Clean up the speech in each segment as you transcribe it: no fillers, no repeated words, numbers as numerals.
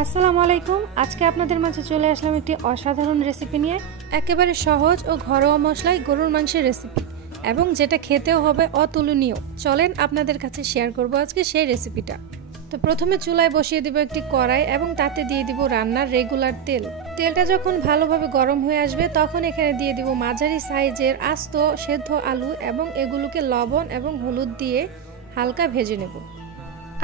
আসসালামু আলাইকুম। আজকে আপনাদের মাঝে চলে আসলাম একটি অসাধারণ রেসিপি নিয়ে। একেবারে সহজ ও ঘরোয়া মশলায় গরুর মাংসের রেসিপি, এবং যেটা খেতেও হবে অতুলনীয়। চলেন আপনাদের কাছে শেয়ার করব আজকে সেই রেসিপিটা। তো প্রথমে চুলায় বসিয়ে দিব একটি কড়াই এবং তাতে দিয়ে দিব রান্নার রেগুলার তেল। তেলটা যখন ভালোভাবে গরম হয়ে আসবে তখন এখানে দিয়ে দিব মাঝারি সাইজের আস্ত সেদ্ধ আলু, এবং এগুলোকে লবণ এবং হলুদ দিয়ে হালকা ভেজে নেব।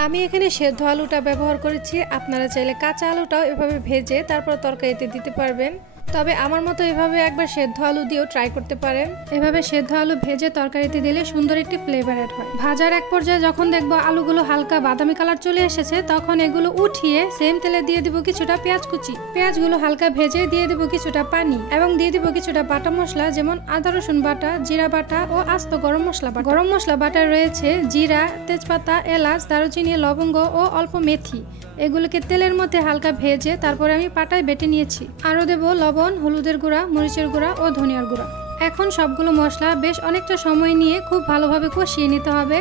আমি এখানে সেদ্ধ আলুটা ব্যবহার করেছি, আপনারা চাইলে কাঁচা আলুটাও এভাবে ভেজে তারপর তরকারিতে দিতে পারবেন। তবে আমার মতো এভাবে একবার সেদ্ধ আলু দিয়েও ট্রাই করতে পারেন। এভাবে সেদ্ধ আলু ভেজে তরকারিতে দিলে সুন্দর একটি ফ্লেভার অ্যাড হয়। ভাজার এক পর্যায়ে যখন দেখবো আলুগুলো হালকা বাদামি কালার চলে এসেছে তখন এগুলো উঠিয়ে সেম তেলে দিয়ে দিব কিছুটা পেঁয়াজ কুচি। পেঁয়াজগুলো হালকা ভেজে দিয়ে দিব কিছুটা পানি এবং দিয়ে দিব কিছুটা বাটা মশলা, যেমন আদা রসুন বাটা, জিরা বাটা ও আস্ত গরম মশলা বাটা। গরম মশলা বাটায় রয়েছে জিরা, তেজপাতা, এলাচ, দারুচিনি, লবঙ্গ ও অল্প মেথি। এগুলোকে তেলের মধ্যে হালকা ভেজে তারপরে আমি পাটায় বেটে নিয়েছি। আরও দেব লবণ, হলুদের গুঁড়া, মরিচের গুঁড়া ও ধনিয়ার গুঁড়া। এখন সবগুলো মশলা বেশ অনেকটা সময় নিয়ে খুব ভালোভাবে কষিয়ে নিতে হবে,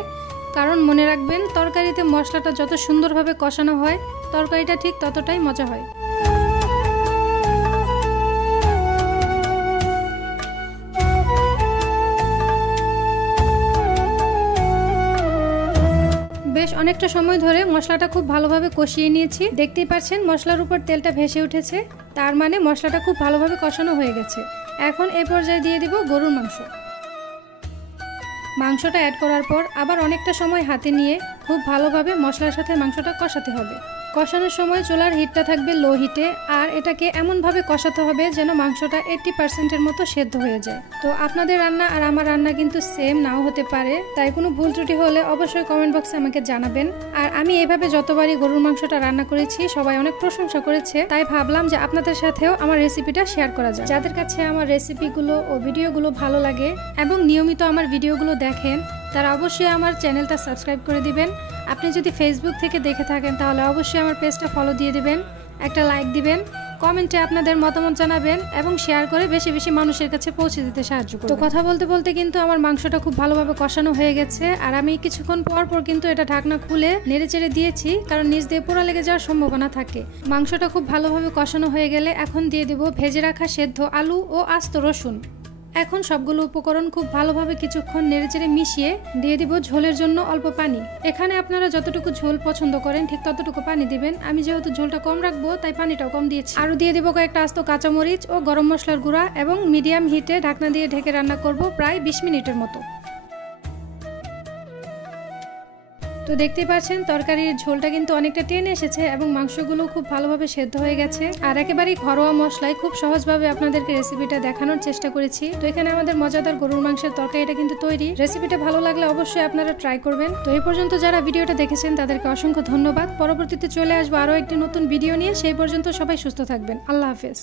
কারণ মনে রাখবেন তরকারিতে মশলাটা যত সুন্দরভাবে কষানো হয় তরকারিটা ঠিক ততটাই মজা হয়। বেশ অনেকটা সময় ধরে মশলাটা খুব ভালোভাবে কষিয়ে নিয়েছি। দেখতেই পাচ্ছেন মশলার উপর তেলটা ভেসে উঠেছে, তার মানে মশলাটা খুব ভালোভাবে কষানো হয়ে গেছে। এখন এই পর্যায়ে দিয়ে দিব গরুর মাংস। মাংসটা অ্যাড করার পর আবার অনেকটা সময় হাতে নিয়ে খুব ভালোভাবে মশলার সাথে মাংসটা কষাতে হবে। কষানোর সময় চুলার হিটটা থাকবে লো হিটে, আর এটাকে এমনভাবে কষাতে হবে যেন মাংসটা 80% মতো সেদ্ধ হয়ে যায়। তো আপনাদের রান্না আর আমার রান্না কিন্তু সেম নাও হতে পারে, তাই কোনো ভুল ত্রুটি হলে অবশ্যই কমেন্ট বক্সে আমাকে জানাবেন। আর আমি এইভাবে যতবারই গরুর মাংসটা রান্না করেছি সবাই অনেক প্রশংসা করেছে, তাই ভাবলাম যে আপনাদের সাথেও আমার রেসিপিটা শেয়ার করা যায়। যাদের কাছে আমার রেসিপিগুলো ও ভিডিওগুলো ভালো লাগে এবং নিয়মিত আমার ভিডিওগুলো দেখেন তারা অবশ্যই আমার চ্যানেলটা সাবস্ক্রাইব করে দিবেন। আপনি যদি ফেসবুক থেকে দেখে থাকেন তাহলে অবশ্যই আমার পেজটা ফলো দিয়ে দিবেন, একটা লাইক দিবেন, কমেন্টে আপনাদের মতামত জানাবেন এবং শেয়ার করে বেশি বেশি মানুষের কাছে পৌঁছে দিতে সাহায্য করবেন। তো কথা বলতে বলতে কিন্তু আমার মাংসটা খুব ভালোভাবে কষানো হয়ে গেছে, আর আমি কিছুক্ষণ পর পর কিন্তু এটা ঢাকনা খুলে নেড়েচেড়ে দিয়েছি, কারণ নিচ দিয়ে পোড়া লেগে যাওয়ার সম্ভাবনা থাকে। মাংসটা খুব ভালোভাবে কষানো হয়ে গেলে এখন দিয়ে দিব ভেজে রাখা সেদ্ধ আলু ও আস্ত রসুন। এখন সবগুলো উপকরণ খুব ভালোভাবে কিছুক্ষণ নেড়েচেড়ে মিশিয়ে দিয়ে দিব ঝোলের জন্য অল্প পানি। এখানে আপনারা যতটুকু ঝোল পছন্দ করেন ঠিক ততটুকু পানি দিবেন। আমি যেহেতু ঝোলটা কম রাখবো তাই পানিটাও কম দিয়েছি। আরও দিয়ে দিব কয়েকটা আস্ত কাঁচামরিচ ও গরম মশলার গুঁড়া, এবং মিডিয়াম হিটে ঢাকনা দিয়ে ঢেকে রান্না করব প্রায় 20 মিনিটের মতো। তো দেখতেই পাচ্ছেন তরকারির ঝোলটা কিন্তু অনেকটা টেনে এসেছে এবং মাংসগুলো খুব ভালোভাবে সেদ্ধ হয়ে গেছে। আর একেবারেই ঘরোয়া মশলায় খুব সহজভাবে আপনাদেরকে রেসিপিটা দেখানোর চেষ্টা করেছি। তো এখানে আমাদের মজাদার গরুর মাংসের তরকারিটা কিন্তু তৈরি। রেসিপিটা ভালো লাগলে অবশ্যই আপনারা ট্রাই করবেন। তো এই পর্যন্ত যারা ভিডিওটা দেখেছেন তাদেরকে অসংখ্য ধন্যবাদ। পরবর্তীতে চলে আসবো আরও একটি নতুন ভিডিও নিয়ে। সেই পর্যন্ত সবাই সুস্থ থাকবেন। আল্লাহ হাফেজ।